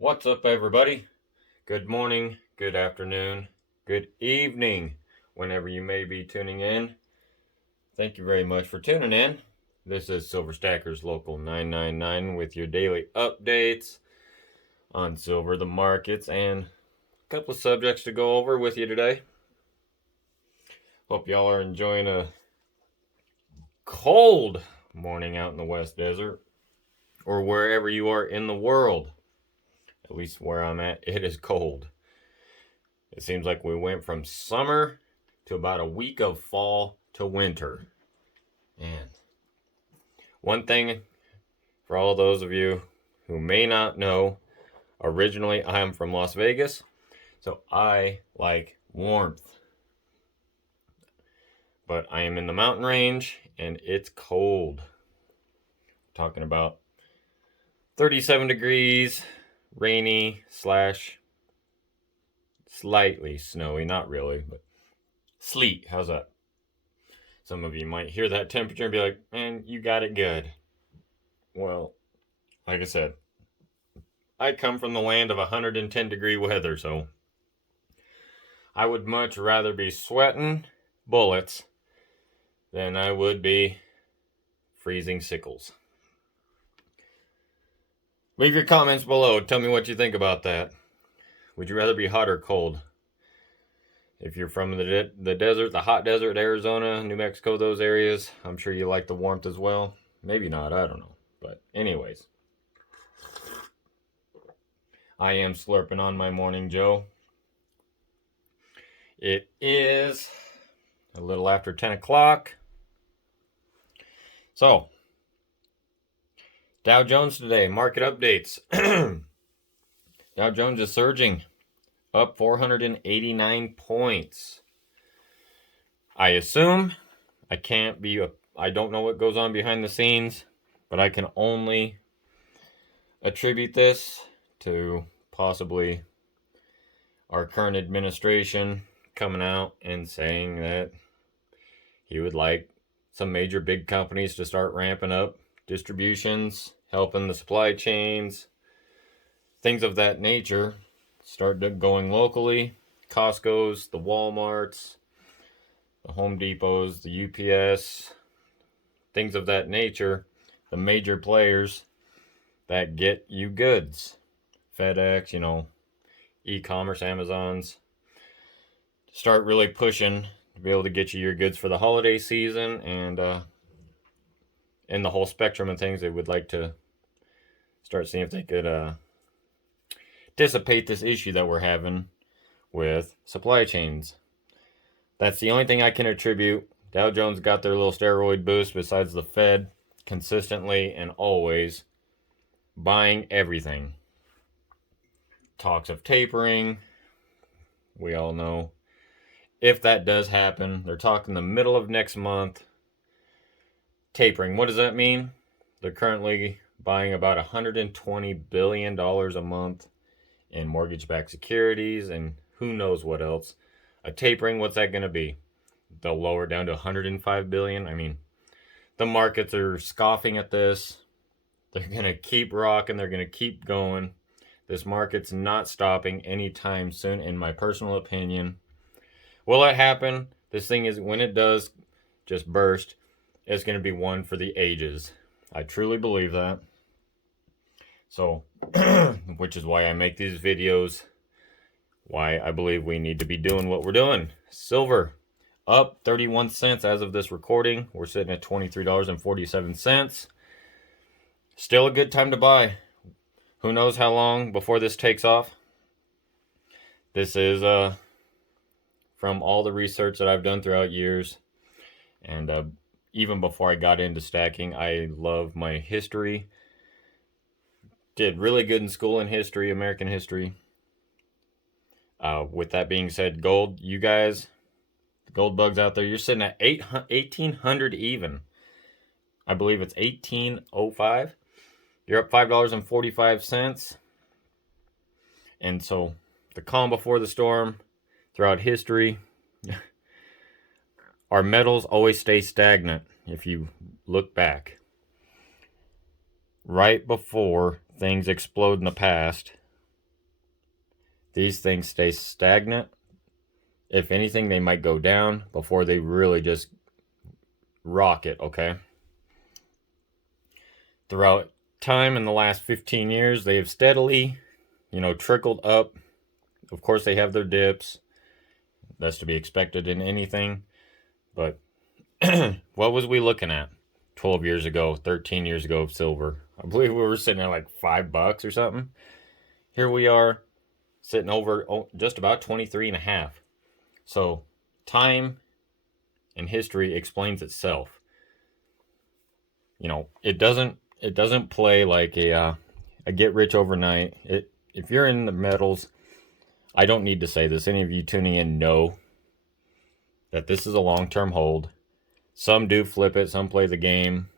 What's up, everybody? Good morning, good afternoon, good evening, whenever you may be tuning in. Thank you very much for tuning in. This is Silver Stackers Local 999 with your daily updates on silver, the markets, and a couple of subjects to go over with you today. Hope y'all are enjoying a cold morning out in the West Desert or wherever you are in the world. At least where I'm at, it is cold. It seems like we went from summer to about a week of fall to winter. And one thing for all those of you who may not know, originally I am from Las Vegas, so I like warmth. But I am in the mountain range and it's cold. Talking about 37 degrees, rainy slash slightly snowy, not really, but sleet. How's that? Some of you might hear that temperature and be like, man, you got it good. Well, like I said, I come from the land of 110-degree weather, so I would much rather be sweating bullets than I would be freezing sickles. Leave your comments below. Tell me what you think about that. Would you rather be hot or cold? If you're from the desert, the hot desert, Arizona, New Mexico, those areas, I'm sure you like the warmth as well. Maybe not, I don't know. But anyways, I am slurping on my morning Joe. It is a little after 10 o'clock. So, Dow Jones today, market updates. Dow Jones is surging, up 489 points. I assume, I don't know what goes on behind the scenes, but I can only attribute this to possibly our current administration coming out and saying that he would like some major big companies to start ramping up distributions, helping the supply chains, things of that nature, start going locally. Costco's, the Walmarts, the Home Depots, the UPS, things of that nature, the major players that get you goods. FedEx, e-commerce, Amazon's, start really pushing to be able to get you your goods for the holiday season and the whole spectrum of things. They would like to start seeing if they could dissipate this issue that we're having with supply chains. That's the only thing I can attribute. Dow Jones got their little steroid boost besides the Fed consistently and always buying everything. Talks of tapering, we all know. If that does happen, they're talking the middle of next month. Tapering, what does that mean? They're currently buying about $120 billion a month in mortgage-backed securities and who knows what else. A tapering, what's that going to be? They'll lower down to 105 billion. I mean, the markets are scoffing at this. They're going to keep rocking. They're going to keep going. This market's not stopping anytime soon, in my personal opinion. Will it happen? This thing is, when it does just burst, it's going to be one for the ages. I truly believe that. So, which is why I make these videos. Why I believe we need to be doing what we're doing. Silver up 31 cents as of this recording. We're sitting at $23.47. Still a good time to buy. Who knows how long before this takes off? This is from all the research that I've done throughout years, and even before I got into stacking, I love my history. Did really good in school in history, American history. With that being said, gold, you guys, the gold bugs out there, you're sitting at 1800 even. I believe it's 1805. You're up $5.45. And so the calm before the storm throughout history, our metals always stay stagnant if you look back. Right before things explode in the past, these things stay stagnant. If anything, they might go down before they really just rocket, okay? Throughout time in the last 15 years, they have steadily, trickled up. Of course, they have their dips. That's to be expected in anything. But what was we looking at 12 years ago, 13 years ago of silver? I believe we were sitting at like $5 or something. Here we are sitting over just about 23 and a half. So time and history explains itself. It doesn't play like a get rich overnight. If you're in the metals, I don't need to say this. Any of you tuning in know that this is a long-term hold. Some do flip it, some play the game,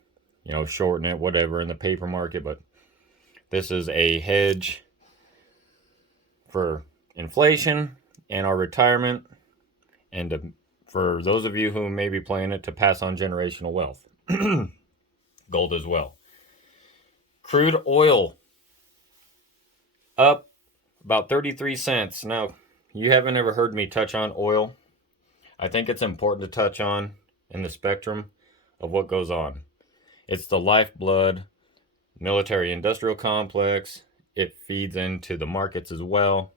shorten it, whatever, in the paper market, but this is a hedge for inflation and our retirement, and for those of you who may be playing it, to pass on generational wealth. Gold as well. Crude oil up about 33 cents. Now, you haven't ever heard me touch on oil. I think it's important to touch on in the spectrum of what goes on. It's the lifeblood, military-industrial complex. It feeds into the markets as well.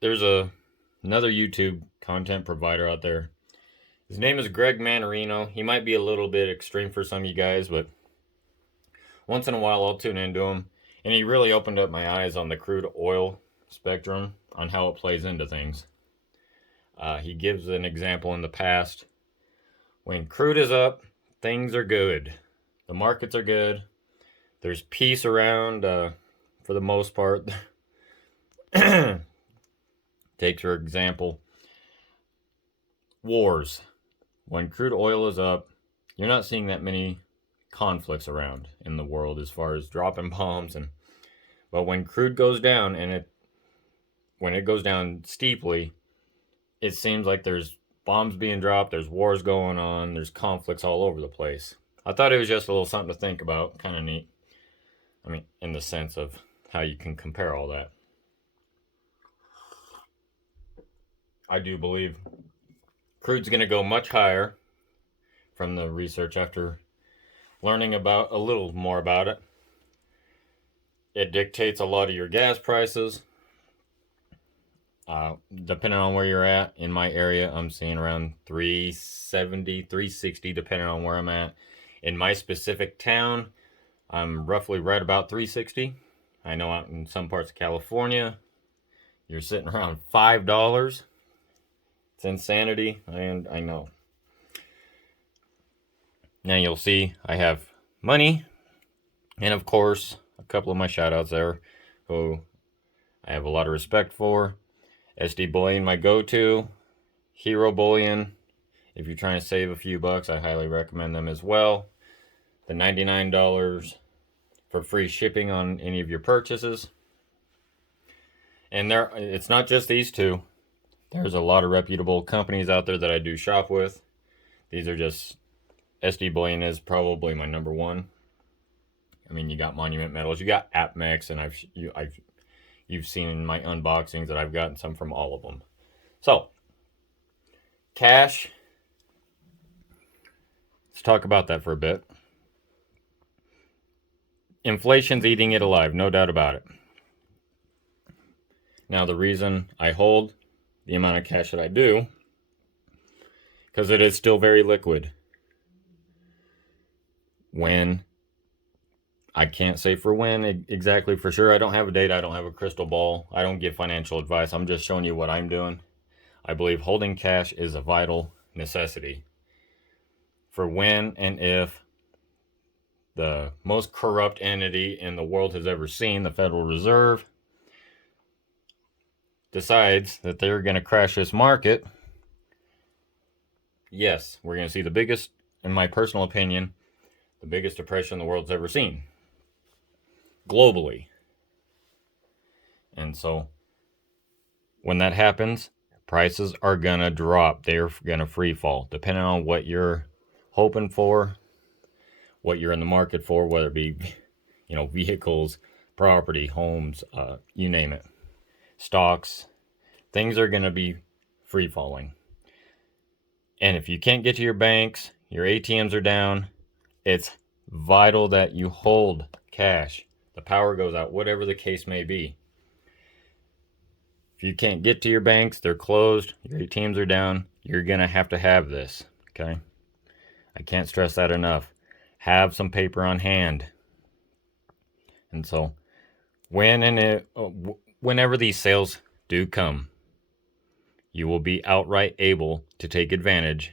There's another YouTube content provider out there. His name is Greg Manarino. He might be a little bit extreme for some of you guys, but once in a while I'll tune into him. And he really opened up my eyes on the crude oil spectrum, on how it plays into things. He gives an example in the past. When crude is up, things are good. The markets are good. There's peace around for the most part. Take, for example, wars. When crude oil is up, you're not seeing that many conflicts around in the world as far as dropping bombs. But when crude goes down, when it goes down steeply, it seems like there's bombs being dropped, there's wars going on, there's conflicts all over the place. I thought it was just a little something to think about, kind of neat. In the sense of how you can compare all that. I do believe crude's going to go much higher from the research after learning about a little more about it. It dictates a lot of your gas prices. Depending on where you're at. In my area, I'm seeing around $3.70, $3.60, depending on where I'm at. In my specific town, I'm roughly right about $3.60. I know out in some parts of California, you're sitting around $5. It's insanity, and I know. Now you'll see I have money, and of course, a couple of my shout-outs there, who I have a lot of respect for. SD Bullion, my go-to. Hero Bullion, if you're trying to save a few bucks, I highly recommend them as well. The $99 for free shipping on any of your purchases. And it's not just these two. There's a lot of reputable companies out there that I do shop with. These are just, SD Bullion is probably my number one. You got Monument Metals, you got APMEX, and you've seen in my unboxings that I've gotten some from all of them. So, cash. Let's talk about that for a bit. Inflation's eating it alive, no doubt about it. Now, the reason I hold the amount of cash that I do, because it is still very liquid. When, I can't say for when exactly for sure. I don't have a date. I don't have a crystal ball. I don't give financial advice. I'm just showing you what I'm doing. I believe holding cash is a vital necessity for when and if the most corrupt entity in the world has ever seen, the Federal Reserve, decides that they're going to crash this market. Yes, we're going to see the biggest, in my personal opinion, the biggest depression the world's ever seen. Globally. And so, when that happens, prices are going to drop. They're going to free fall. Depending on what you're hoping for, what you're in the market for, whether it be, vehicles, property, homes, you name it, stocks, things are going to be free falling. And if you can't get to your banks, your ATMs are down, it's vital that you hold cash. The power goes out, whatever the case may be. If you can't get to your banks, they're closed, your ATMs are down, you're going to have this, okay? I can't stress that enough. Have some paper on hand. And so whenever these sales do come, you will be outright able to take advantage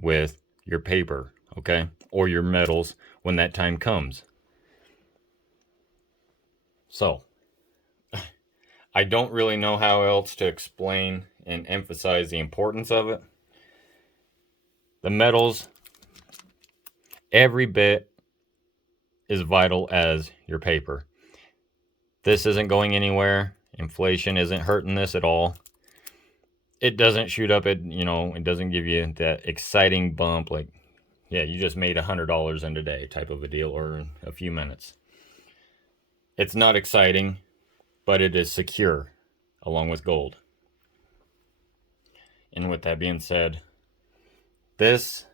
with your paper, okay? Or your metals when that time comes. So, I don't really know how else to explain and emphasize the importance of it. The metals, every bit is vital as your paper. This isn't going anywhere. Inflation isn't hurting this at all. It doesn't shoot up, it doesn't give you that exciting bump like, yeah, you just made $100 in a day type of a deal, or in a few minutes. It's not exciting, but it is secure, along with gold. And with that being said, this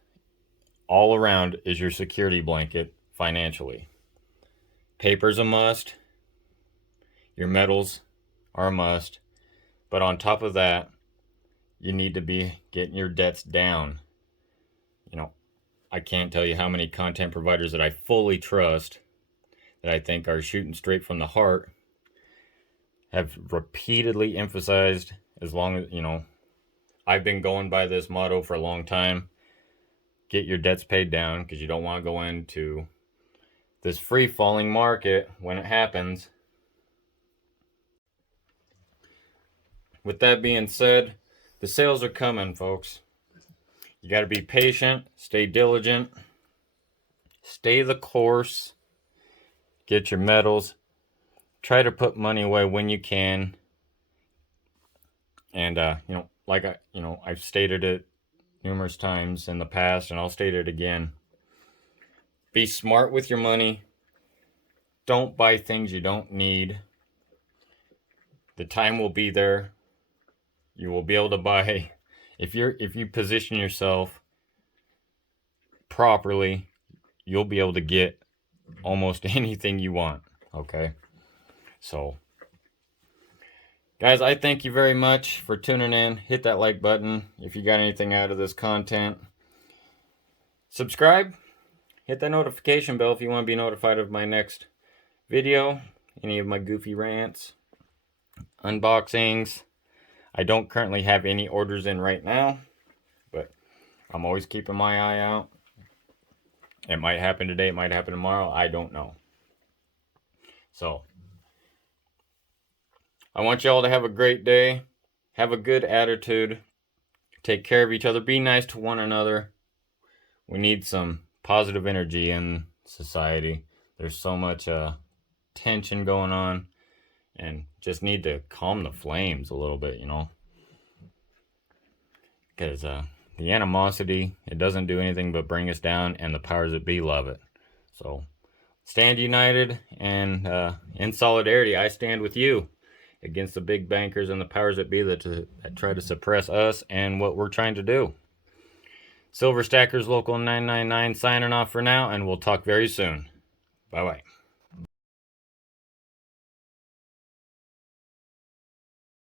all around is your security blanket financially. Paper's a must. Your metals are a must. But on top of that, you need to be getting your debts down. I can't tell you how many content providers that I fully trust, that I think are shooting straight from the heart, have repeatedly emphasized, as long as, I've been going by this motto for a long time, get your debts paid down, because you don't want to go into this free falling market when it happens. With that being said, the sales are coming, folks. You got to be patient, stay diligent, stay the course, get your metals, try to put money away when you can. And, I've stated it numerous times in the past, and I'll state it again. Be smart with your money. Don't buy things you don't need. The time will be there. You will be able to buy, if you position yourself properly, you'll be able to get almost anything you want, okay? So, guys, I thank you very much for tuning in. Hit that like button if you got anything out of this content. Subscribe. Hit that notification bell if you want to be notified of my next video, any of my goofy rants, unboxings. I don't currently have any orders in right now, but I'm always keeping my eye out. It might happen today, it might happen tomorrow, I don't know. So, I want y'all to have a great day. Have a good attitude. Take care of each other. Be nice to one another. We need some positive energy in society. There's so much tension going on, and just need to calm the flames a little bit, because the animosity, it doesn't do anything but bring us down, and the powers that be love it. So stand united, and in solidarity, I stand with you against the big bankers and the powers that be that try to suppress us and what we're trying to do. Silver Stackers Local 999 signing off for now, and we'll talk very soon. Bye-bye.